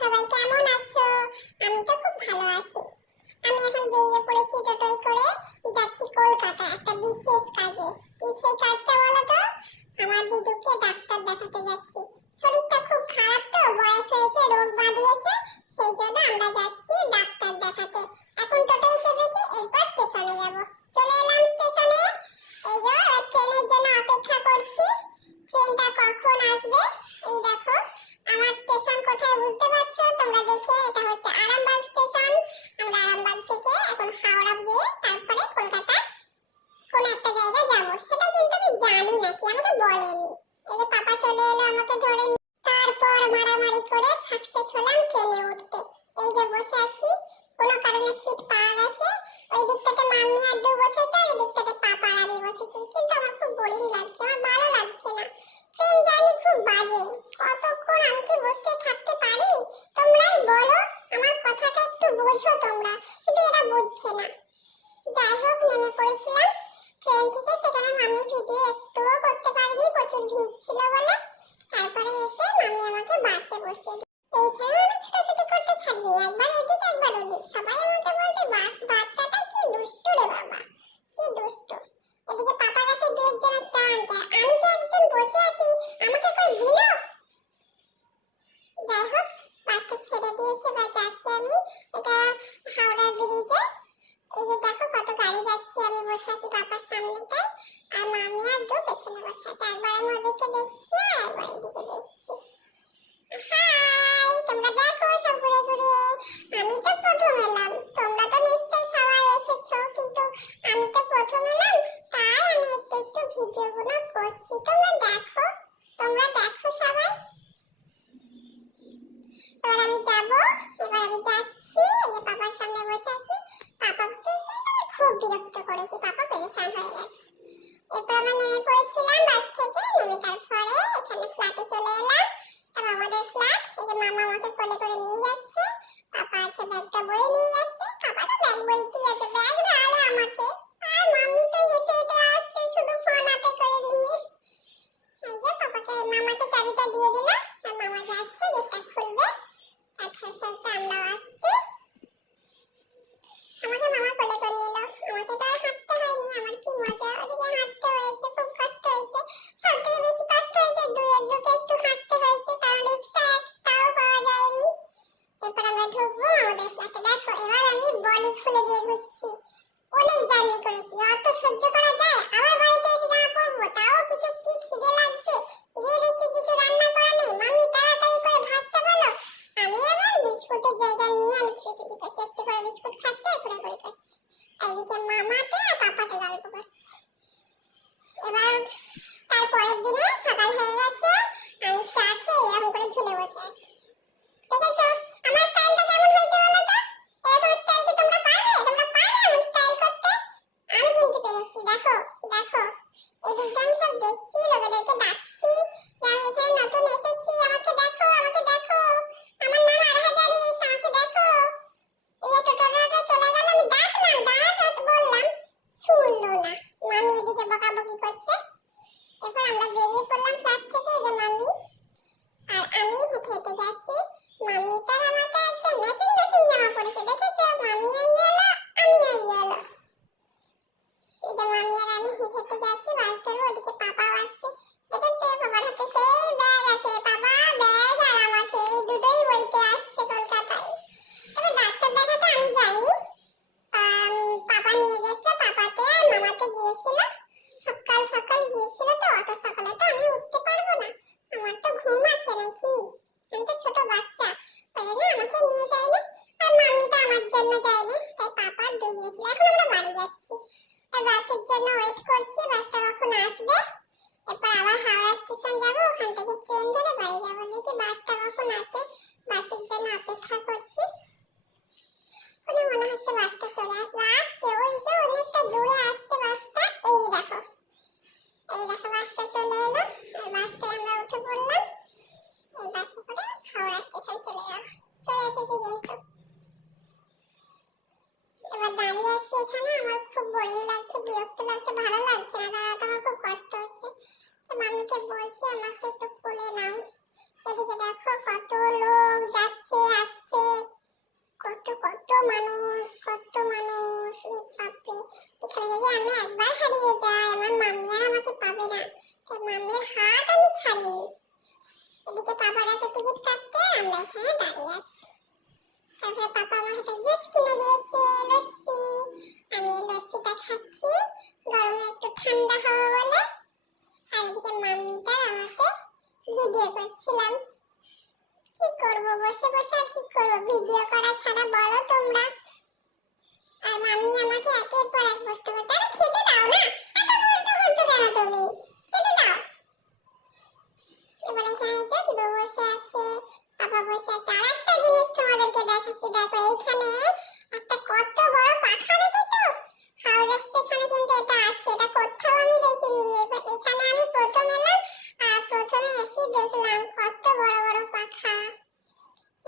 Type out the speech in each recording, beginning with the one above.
সবাই কেমন আছো? আমি তো খুব ভালো আছি। আমি এখন বেরিয়ে পড়েছি টোটোয় করে, যাচ্ছি কলকাতা একটা বিশেষ কাজে। কি সেই কাজটা বলো তো? আমার দিদুকে ডাক্তার দেখাতে যাচ্ছি। শরীরটা খুব খারাপ তো, বয়স হয়েছে, রোগ বাঁধিয়েছে, সেই জন্য আমরা যাচ্ছি ডাক্তার দেখাতে। এখন টোটোয় চেপেছি, এরপর স্টেশনে যাব। চলে এলাম স্টেশনে। এই যে ট্রেনের জন্য অপেক্ষা করছি। ট্রেনটা কখন আসবে? এই দেখো আমার স্টেশন কোথায় বুঝতে পারছো তোমরা দেখে? এটা হচ্ছে আরামবাগ স্টেশন। আমরা আরামবাগ থেকে এখন হাওড়া দিয়ে তারপরে কলকাতা কোন একটা জায়গায় যাব। সেটা কিন্তু আমি জানি না, কি আমাকে বলেনি। এই যে পাপা চলে এলো আমাকে ধরে নিয়ে। তারপর মারামারি করে সাকসেস হলাম ট্রেনে উঠতে। এই যে বসে আছি, কোনো কারণে সিট পাওয়া গেছে। ওই দিকটাতে মাম্মি আর দু বসেছে, আর এই দিকটাতে পাপা আর আমি বসেছি। কিন্তু আমার খুব বোরিং লাগছে, আমার ভালো লাগছে না। ট্রেন জার্নি খুব বাজে। কতক্ষণ আমি কি বসে থাকতে পারি? তোমরাই বলো, আমার কথাটা একটু বোঝো তোমরা, কিন্তু এরা বুঝছে না। যাই হোক, নেমে পড়েছিলাম ট্রেন থেকে। সেখানে মাম্মি ভিডিও একটুও করতে পারেনি, প্রচুর ভিড় ছিল বলে। তারপরে এসে মাম্মি আমাকে বাসে বসিয়ে দিল। এইখানে আমি ছোটাছুটি করতে ছাড়িনি, একবার এদিক একবার ওদিক। সবাই আমাকে বলছে বাচ্চাটা কি দুষ্টু রে বাবা, কি দুষ্টু। এদিকে পাপা গেছে দু একজনের চা আনতে, আমি যে একজন বসে আছি, আমাকে কই দিল? যাই হোক, বাসটা ছেড়ে দিয়েছে বা যাচ্ছি আমি। এটা হাওড়া ব্রিজে। এই যে দেখো কত গাড়ি যাচ্ছে, আমি বসে আছি পাপার সামনেটায়, আর মামি আর দু পেছনে বসে আছে। একবার আমি ওদিকে দেখছি আর একবার এদিকে দেখছি। হাই, তোমরা দেখো সব ঘুরে ঘুরে। আমি তো প্রথম এলাম, তোমরা তো নিশ্চয়ই সবাই এসেছো, কিন্তু আমি তো প্রথম এলাম, তাই আমি একটু একটু ভিডিওগুলো করছি। তোমরা দেখো সবাই। এবার আমি যাব, এবার আমি যাচ্ছি। এই যে পাপার সামনে বসে আছি। পাপাকে কিন্তু আমি খুব বিরক্ত করেছি, পাপা পেরেশান হয়ে গেছে। এরপর আমরা নেমে পড়েছিলাম বাস থেকে। নেমে তারপরে এখানে ফ্ল্যাটে চলে এলাম। তারপর আমাদের ফ্ল্যাট। এই যে মামা আমাকে কোলে করে নিয়ে যাচ্ছে, পাপা আছে ব্যাগটা বয়ে নিয়ে যাচ্ছে। পাপা তো ব্যাগ বইতেই আছে, ব্যাগ নালে আমাকে। আর মাম্মি তো হেঁটে হেঁটে আসছে শুধু ফোন হাতে করে নিয়ে। এই যে মামাকে চাবিটা দিয়ে দিলাম, আর মামা যাচ্ছে, গেটটা খুলবে। তার সাথে আমরাও আসছি। আমাকে মামা কোলে করে নিল। আমাকে তো আর হাঁটতে হয়নি, আমার কি মজা। ওদিকে হাঁটতে হয়েছে, খুব কষ্ট হয়েছে। সব থেকে বেশি কষ্ট হয়েছে দুয়ের দুটো একটু হাঁটতে হয়েছে, কারণ রিক্সা একটাও পাওয়া যায়নি। এরপর আমরা ঢুকবো আমাদের ফ্ল্যাটে। দেখো এবার আমি বডি খুলে দিয়ে ঘুরছি। অনেক জার্নি করেছি, অত সহ্য করা যায়? আবার বাড়িতে এসে জামা পরবো, তাও কিছু কি খিদে লাগছে। গিয়ে দেখছি কিছু রান্না করা নেই। মাম্মি তাড়াতাড়ি করে ভাত চাপালো। আমি আবার বিস্কুটের জায়গা নিয়ে আমি ছুটি করছি, একটু করে বিস্কুট খাচ্ছি, ঘুরে খাচ্ছি। এদিকে মামাতে আর পাপাতে গল্প করছি। এবার তারপরের দিনে সকাল হয়ে গেছে, আমি চা খেয়ে এরকম করে ঝুলে বসে আছি। দেখেছো আমার স্টাইলটা কেমন হয়েছে বলো তো? এরকম স্টাইল কি তোমরা পারবে? তোমরা পারবে এমন স্টাইল করতে? আমি কিন্তু পেরেছি। দেখো দেখো, এদিকটা আমি সব দেখছি, লোকেদেরকে ডাকছি যে আমি এখানে নতুন এসেছি, আমাকে দেখো আমাকে দেখো, আমার নাম আরহাজারি, আমাকে দেখো। এই যে টোটোটা চলে গেল, আমি ডাকলাম, দাঁড়াতে বললাম, শুনলো না। মামি এদিকে বকাবকি করছে। এরপর আমরা বেরিয়ে পড়লাম ফ্ল্যাট থেকে। এই যে মামি আর আমি হেঁটে হেঁটে যাচ্ছি। মাম্মিটার আমাকে আজকে ম্যাচিং ম্যাচিং জামা পরেছে, দেখেছো? মাম্মি এই এলো, আমি এই এলো। এই যে মাম্মি আর আমি হেঁটে হেঁটে যাচ্ছি, বাস ধরবো। ওদিকে পাপাও আসছে, দেখেছো? পাপার হাতে সেই ব্যাগ আছে। পাপা ব্যাগ আর আমাকে এই দুটোই বইতে আসছে কলকাতায়। তবে ডাক্তার দেখাতে আমি যাইনি, পাপা নিয়ে গেছিল। পাপাতে আর মামাতে গিয়েছিল, সকাল সকাল গিয়েছিল। তো অত সকালে তো আমি উঠতে পারবো না, আমার তো ঘুম আছে নাকি, আমি তো ছোট বাচ্চা, তাই না আমাকে নিয়ে যায়নি। আর মাম্মি তো আমার জন্য যায়নি, তাই পাপা আর দু গিয়েছিল। এখন আমরা বাড়ি যাচ্ছি, আর বাসের জন্য ওয়েট করছি, বাসটা কখন আসবে। এরপর আবার হাওড়া স্টেশন যাবো, ওখান থেকে ট্রেন ধরে বাড়ি যাবো। দেখি বাসটা কখন আসে, বাসের জন্য অপেক্ষা করছি। মনে হচ্ছে বাসটা চলে আসছে, ওই যে অনেকটা দূরে আসছে বাসটা। এই দেখো বাসটা চলে এলো, আর বাসটায় আমরা উঠে পড়লাম। এই বাসে করে হাওড়া স্টেশন চলে এসেছি। কিন্তু এবার দাঁড়িয়ে আছি এখানে, আমার খুব বোরিং লাগছে, বিরক্ত লাগছে, ভালো লাগছে না, দাঁড়াতে আমার খুব কষ্ট হচ্ছে। তো মাম্মিকে বলছি আমাকে একটু কোলে নাও। এদিকে দেখো কত লোক যাচ্ছে আমরা এখানে দাঁড়িয়ে আছি। তারপরে পাপা আমার একটা জুস কিনে দিয়েছে, লস্যি। আমি লস্যিটা খাচ্ছি, গরমে একটু ঠান্ডা হাওয়া বলে। আর এদিকে মাম্মিটা আমাকে ভিডিও করছিলাম। কি করবো, বসে বসে আর কি করবো, ভিডিও করা ছাড়া বলো তোমরা। আর মাম্মি আমাকে একের পর এক প্রশ্ন করছে, আরে খেতে দাও না, এত প্রশ্ন করছো কেন তুমি, খেতে দাও। এবার এখানে যে বসে আছে, পাপা বসে আছে। আর একটা জিনিস তোমাদেরকে দেখাচ্ছি, দেখো এইখানে একটা কত বড় পাখা দেখেছো? হাওড়া স্টেশনে কিন্তু এটা আছে, এটা কোথাও আমি দেখিনি। এবার এখানে আমি প্রথম এলাম, আর প্রথমে এসে দেখলাম কত বড় বড় পাখা।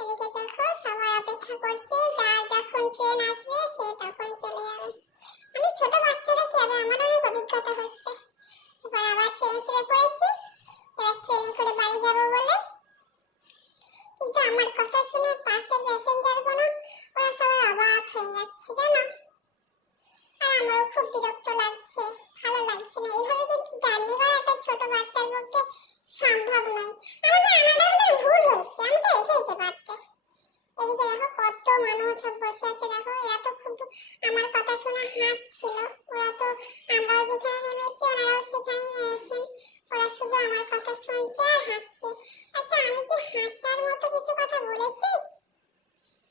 এদিকে দেখো সবাই অপেক্ষা করছে, যার যখন ট্রেন আসবে সে তখন চলে যাবে। আমি ছোট বাচ্চারা কি হবে, আমার অনেক অভিজ্ঞতা হচ্ছে। এবার আবার ট্রেন ছেড়ে পড়েছি, এবার ট্রেনে করে বাড়ি যাবো বলে। কিন্তু আমার কথা শুনে পাশের প্যাসেঞ্জার গুলো ওরা সবাই অবাক হয়ে যাচ্ছে জানো। আর আমারও খুব বিরক্ত লাগছে, ভালো লাগছে না। এইভাবে কিন্তু জার্নি করা একটা ছোট বাচ্চার পক্ষে সম্ভব নয়। আমাদের ভুল হয়েছে, আমি তো রেখে যেতে পারতে। এদিকে দেখো কত মানুষ সব বসে আছে, দেখো এত খুব আমার কথা শুনে হাসছিল। ওরা তো আমরাও যেখানে নেমেছি ওনারাও সেখানেই নেমেছেন, ওরা শুধু আমার কথা শুনছে আর হাসছে। আচ্ছা আমি কি হাসার মতো কিছু কথা বলেছি?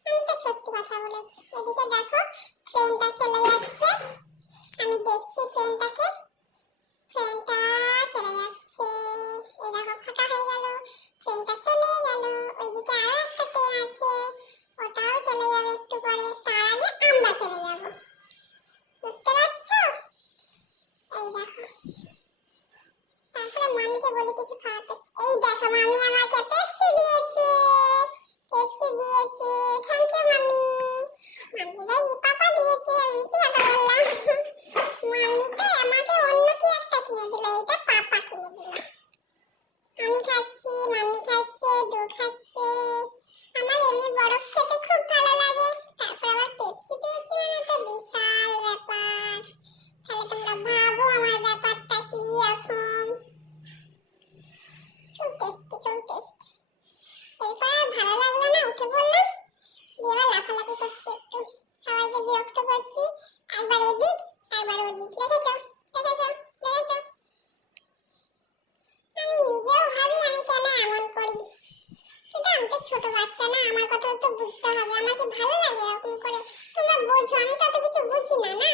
আমি তো সত্যি কথা বলেছি। এদিকে দেখো ট্রেনটা চলে যাচ্ছে, আমি দেখছি ট্রেনটাকে, ট্রেনটা চলে যাচ্ছে। এই দেখো ফাঁকা হয়ে গেল, ট্রেনটা চলে গেল। ওইদিকে আরো একটা ট্রেন আছে, ওটাও চলে যাবে একটু পরে, তার আগে আমরা চলে যাব। বুঝতে পারছো? এই দেখো, তারপরে মামিকে বলি কিছু খাওয়াতে। এই দেখো মামি আমাকে পেপসি দিয়েছে, পেপসি দিয়েছে, থ্যাংক ইউ মামি। মামি দেয়নি, পাপা দিয়েছে, আমি কি কথা বললাম। মামি তো আমাকে অন্য কি একটা কিনে দিল, এটা পাপা কিনে দিল। আমি খাচ্ছি, মাম্মি খাচ্ছে, দু খাচ্ছে। আমার এমনি বরফ খেতে খুব ভালো লাগে, তারপর আবার পেপসি পেয়েছি মানে তো বিশাল ব্যাপার। তাহলে তোমরা ভাবো আমার ব্যাপারটা কি এখন। খুব টেস্টি, খুব টেস্টি। এরপর আর ভালো লাগলো না, উঠে পড়লাম, দিয়ে এবার লাফালাফি করছি একটু, সবাইকে বিরক্ত করছি। একবার এদিক একবার ওদিক, দেখেছো দেখেছো দেখেছো। আমি নিজেও ভাবি আমি কেন এমন করি, কিন্তু আমি তো ছোট বাচ্চা না, আমার কথা তো বুঝতে হবে। আমার কি ভালো লাগে এরকম করে? তোমরা বোঝো, আমি তো অত কিছু বুঝি না না।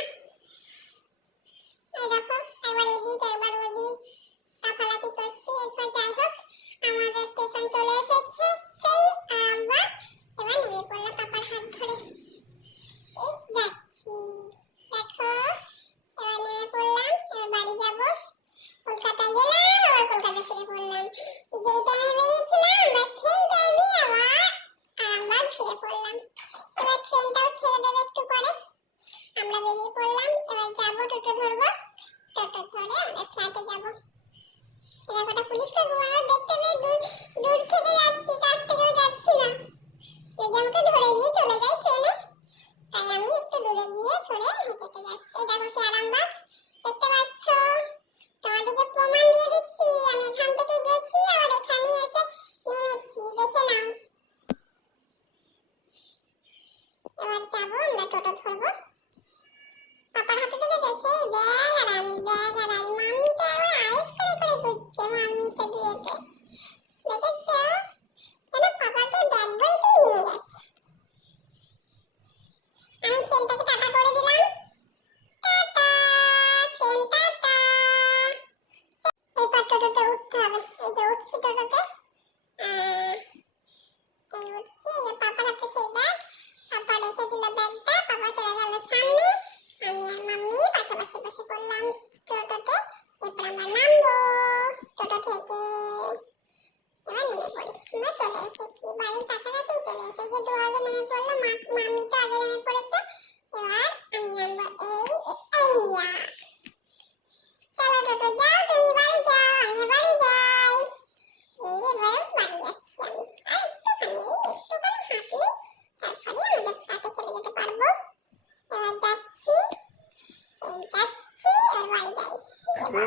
এই দেখো একবার এদিক একবার ওদিক লাফালাফি করছি। এরপর যাই হোক আমাদের স্টেশন চলে এসেছে, সেই আমরা এবার নেমে পড়লাম পাপার হাত ধরে। এই যাচ্ছি, দেখো এবার নেমে পড়লাম, এবার বাড়ি যাবো। কলকাতা গেলাম, আবার কলকাতা ফিরে পড়লাম। যেই টাইমে বেরিয়েছিলাম আমরা সেই টাইমে আবার আরামবাগ ফিরে পড়লাম। এবার ট্রেনটাও ছেড়ে দেবে একটু পরে, আমরা বেরিয়ে পড়লাম। এবার যাবো, টোটো ধরবো, টোটো ধরে আমাদের ফ্ল্যাটে যাবো। এলাকাটা পুলিশ কাকু আমার দেখতে পেয়ে দূর থেকে যাচ্ছি, কাছ থেকেও যাচ্ছি না, যদি আমাকে ধরে নিয়ে চলে যায় ট্রেনে, তাই আমি একটু দূরে গিয়ে সরে হেঁটে যাচ্ছি। দেখো সে আরামবাগ, দেখতে পাচ্ছ? তোমাদেরকে প্রমাণ দিয়ে দিচ্ছি, আমি এখান থেকে গেছি আর এখানে এসে নেমেছি, দেখে নাও। এবার যাবো, আমরা টোটো ধরবো। পাপার হাতে থেকে যাচ্ছে এই ব্যাগ আর আমি ব্যাগ আর আই। মাম্মি তো এবার আইস করে করে করছে, মাম্মি তো দিয়েছে, দেখেছো? কেন পাপাকে ব্যাগ বইতেই নিয়ে গেছে। আমি ট্রেনটাকে টাটা করে দিলাম, টাটা ট্রেন টাটা। এবার টোটোতে উঠতে হবে, এই যে উঠছি টোটোতে, এই উঠছি। এই যে পাপার হাতে সেই ব্যাগ, পাপা রেখে দিল ব্যাগটা, পাপা চলে গেল সামনে, আমি আর মাম্মি পাশাপাশি বসে পড়লাম টোটোতে। এরপর আমরা নামবো টোটো থেকে, এবার নেমে পড়ি। আমরা চলে এসেছি, বাড়ির কাছাকাছি চলে এসেছি। তো আগে নেমে পড়লাম, মাম্মি তো আগে নেমে পড়েছে, এবার আমি নামবো। এইয়া চলো টোটো যাও, তুমি বাড়ি যাও, আমি বাড়ি যাই। এবার বাড়ি যাচ্ছি আমি, আর একটুখানি হাঁটলে তারপরে আমাদের ফ্ল্যাটে চলে যেতে পারবো। এবার যাচ্ছি, এবার বাড়ি যাই। এবার